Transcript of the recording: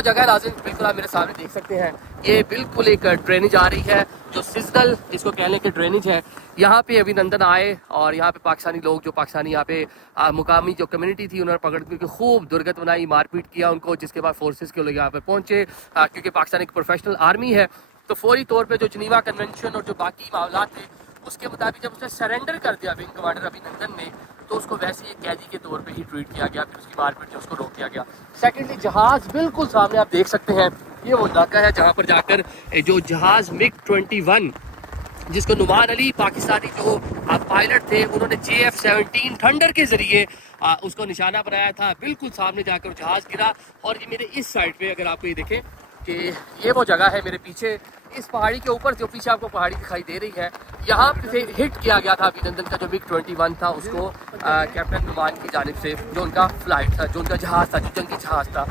वो जगह नाज़रीन बिल्कुल आप मेरे सामने देख सकते हैं। ये बिल्कुल एक ड्रेनेज आ रही है जो सीजनल जिसको कहने के ड्रेनेज है। यहाँ पे अभिनंदन आए और यहाँ पे पाकिस्तानी लोग जो पाकिस्तानी यहाँ पे मुकामी जो कम्युनिटी थी उन्होंने पकड़ के खूब दुर्गत बनाई, मारपीट किया उनको, जिसके बाद फोर्सेस के लोग यहाँ पे पहुंचे क्योंकि पाकिस्तान एक प्रोफेशनल आर्मी है। तो फौरी तौर पे जो जनीवा कन्वेंशन और जो बाकी मामला थे उसके मुताबिक जब उसने सरेंडर कर दिया विंग कमांडर अभिनंदन ने, तो उसको वैसे ही कैदी के तौर पे ही ट्रीट किया गया, फिर उसकी मारपीट जो उसको रोक दिया गया। सेकेंडली जहाज बिल्कुल सामने आप देख सकते हैं, ये वो इलाका है जहाँ पर जाकर जो जहाज MiG-21 जिसको नुमान अली पाकिस्तानी जो पायलट थे उन्होंने JF-17 थंडर के जरिए उसको निशाना बनाया था, बिल्कुल सामने जाकर जहाज गिरा। और ये मेरे इस साइड पे अगर आपको ये देखें कि ये वो जगह है मेरे पीछे, इस पहाड़ी के ऊपर जो पीछे आपको पहाड़ी दिखाई दे रही है, यहाँ पे हिट किया गया था अभिनंदन का जो MiG-21 था उसको कैप्टन नुमान की जानिब से, जो उनका फ्लाइट था, जो उनका जहाज था, जो जंगी जहाज था।